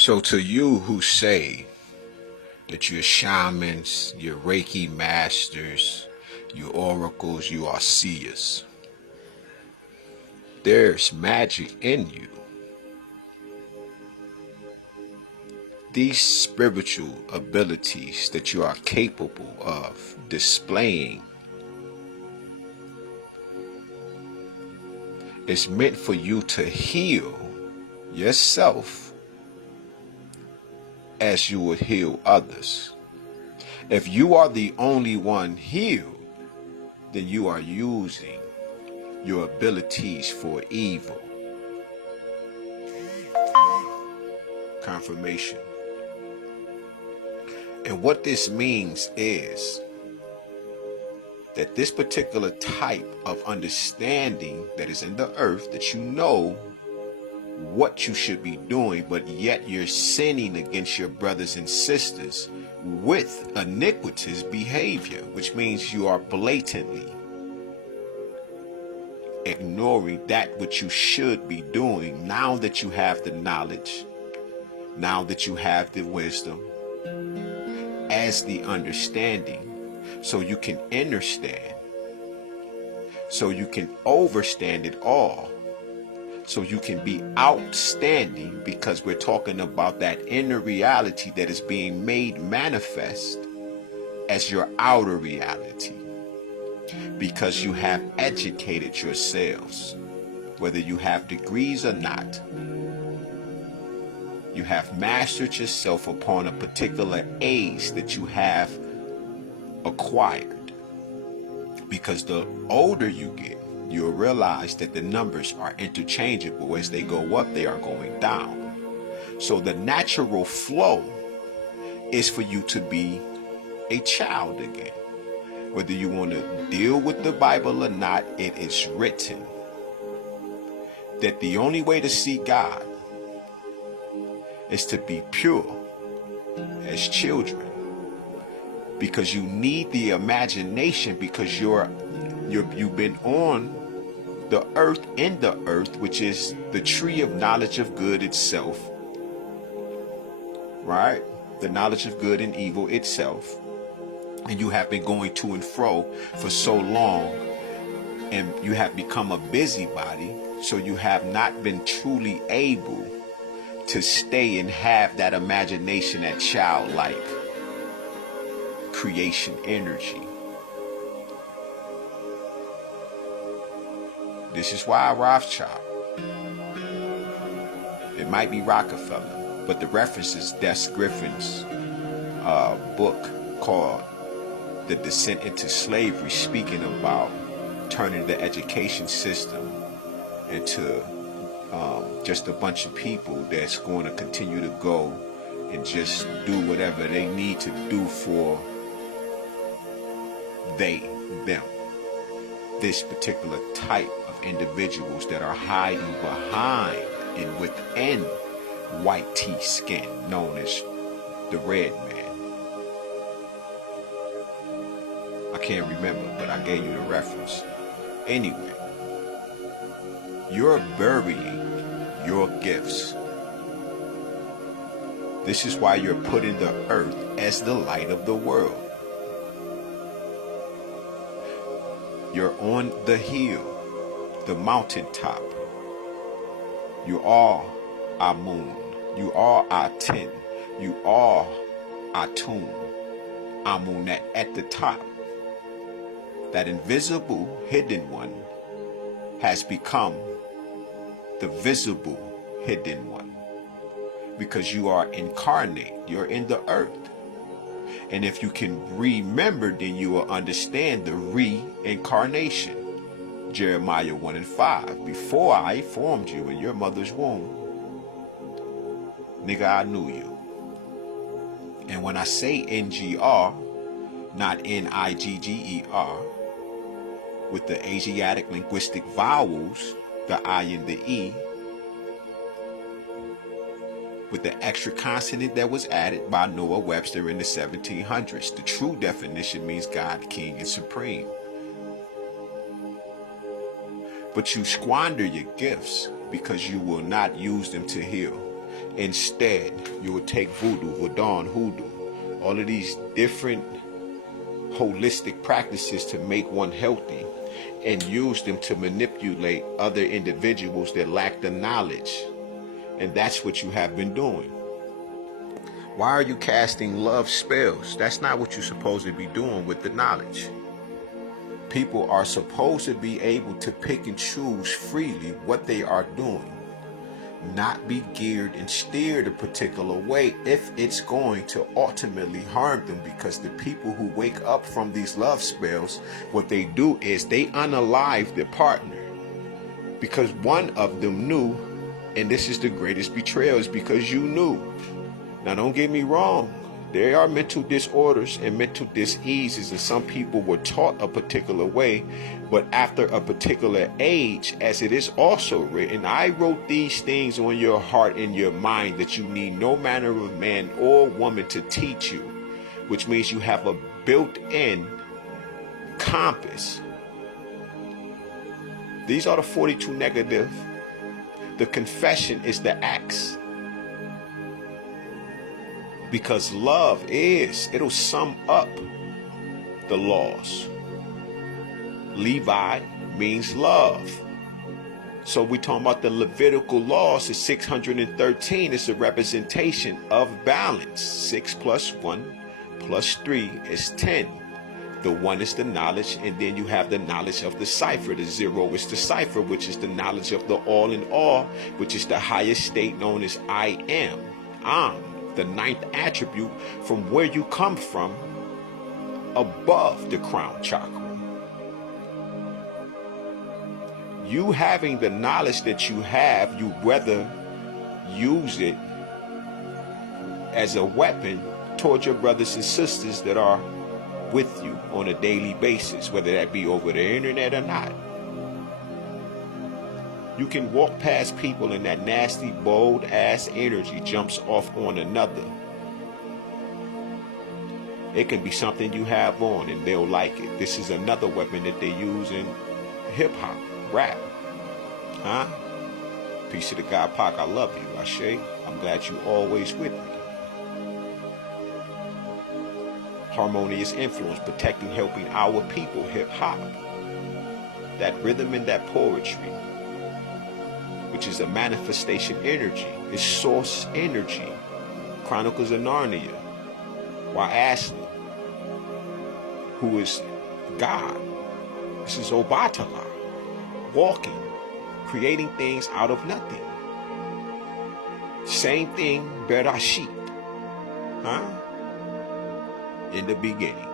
So to you who say that you're shamans, you're Reiki masters, you oracles, you are seers, there's magic in you. These spiritual abilities that you are capable of displaying is meant for you to heal yourself as you would heal others. If you are the only one healed, then you are using your abilities for evil. Confirmation. And what this means is that this particular type of understanding that is in the earth, that you know what you should be doing, but yet you're sinning against your brothers and sisters with iniquitous behavior, which means you are blatantly ignoring that which you should be doing now that you have the knowledge, now that you have the wisdom, as the understanding, so you can understand, so you can overstand it all, so you can be outstanding, because we're talking about that inner reality that is being made manifest as your outer reality, because you have educated yourselves, whether you have degrees or not. You have mastered yourself upon a particular age that you have acquired, because the older you get, you'll realize that the numbers are interchangeable. As they go up, they are going down. So the natural flow is for you to be a child again. Whether you want to deal with the Bible or not, it is written that the only way to see God is to be pure as children, because you need the imagination, because you've been on the earth, in the earth, which is the tree of knowledge of good itself, right? The knowledge of good and evil itself. And you have been going to and fro for so long, and you have become a busybody, so you have not been truly able to stay and have that imagination, that childlike creation energy. This is why Rothschild, it might be Rockefeller, but the reference is Des Griffin's book called The Descent into Slavery, speaking about turning the education system into just a bunch of people that's going to continue to go and just do whatever they need to do for them. This particular type of individuals that are hiding behind and within white tea skin, known as the red man. I can't remember, but I gave you the reference. Anyway, you're burying your gifts. This is why you're put in the earth as the light of the world. You're on the hill, the mountaintop. You are Amun. You are Aten. You are Atun. Amunet at the top. That invisible hidden one has become the visible hidden one, because you are incarnate. You're in the earth. And if you can remember, then you will understand the reincarnation. Jeremiah 1:5. Before I formed you in your mother's womb, nigga, I knew you. And when I say NGR, not NIGGER, with the Asiatic linguistic vowels, the I and the E, with the extra consonant that was added by Noah Webster in the 1700s. The true definition means God, King, and Supreme. But you squander your gifts because you will not use them to heal. Instead, you would take voodoo, hoodoo, all of these different holistic practices to make one healthy, and use them to manipulate other individuals that lack the knowledge. And that's what you have been doing. Why are you casting love spells? That's not what you're supposed to be doing with the knowledge. People are supposed to be able to pick and choose freely what they are doing, not be geared and steered a particular way if it's going to ultimately harm them. Because the people who wake up from these love spells, what they do is they unalive their partner, because one of them knew, and this is the greatest betrayal, is because you knew. Now don't get me wrong, there are mental disorders and mental diseases, and some people were taught a particular way, but after a particular age, as it is also written, I wrote these things on your heart and your mind, that you need no manner of man or woman to teach you, which means you have a built-in compass. These are the 42 negative. The confession is the acts. Because love it'll sum up the laws. Levi means love. So we talking about the Levitical laws. Is 613 is a representation of balance. 6 plus 1 plus 3 is 10. The 1 is the knowledge, and then you have the knowledge of the cipher. The 0 is the cipher, which is the knowledge of the all in all, which is the highest state known as I am. The 9th attribute from where you come from, above the crown chakra. You having the knowledge that you have, you rather use it as a weapon towards your brothers and sisters that are with you on a daily basis, whether that be over the internet or not. You can walk past people and that nasty, bold ass energy jumps off on another. It can be something you have on and they'll like it. This is another weapon that they use in hip hop, rap. Peace to the God, Pac, I love you, Ashe. I'm glad you always with me. Harmonious influence, protecting, helping our people, hip hop. That rhythm and that poetry, which is a manifestation energy, is source energy. Chronicles of Narnia. Why Ashley, who is God. This is Obatala, walking, creating things out of nothing. Same thing, Berashit. In the beginning,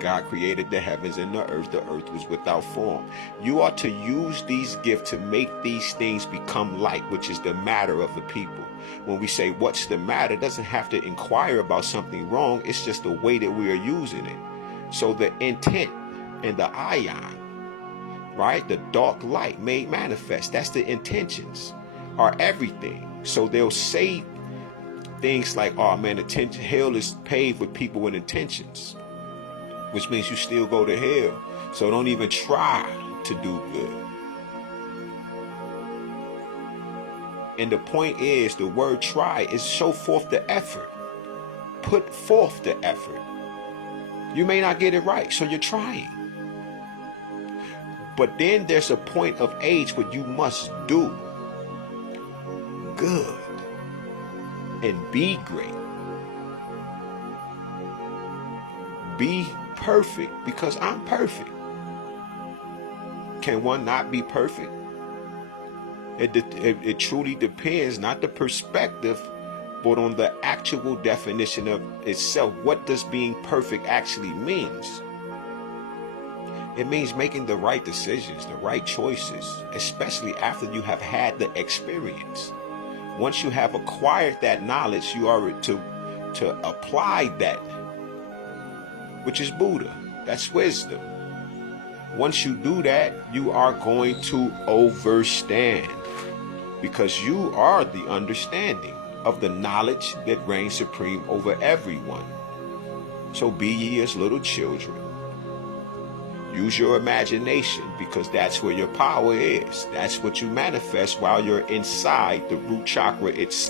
God created the heavens and the earth. The earth was without form. You are to use these gifts to make these things become light, which is the matter of the people. When we say, what's the matter? It doesn't have to inquire about something wrong. It's just the way that we are using it. So the intent and the ion, right? The dark light made manifest. That's the intentions, are everything. So they'll say things like, oh man, hell is paved with people with intentions, which means you still go to hell. So don't even try to do good. And the point is, the word try is show forth the effort. Put forth the effort. You may not get it right, so you're trying. But then there's a point of age where you must do good and be great. Be perfect, because I'm perfect. Can one not be perfect? It truly depends, not the perspective, but on the actual definition of itself. What does being perfect actually means? It means making the right decisions, the right choices, especially after you have had the experience. Once you have acquired that knowledge, you are to apply that, which is Buddha. That's wisdom. Once you do that, you are going to overstand, because you are the understanding of the knowledge that reigns supreme over everyone. So be ye as little children. Use your imagination, because that's where your power is. That's what you manifest while you're inside the root chakra itself.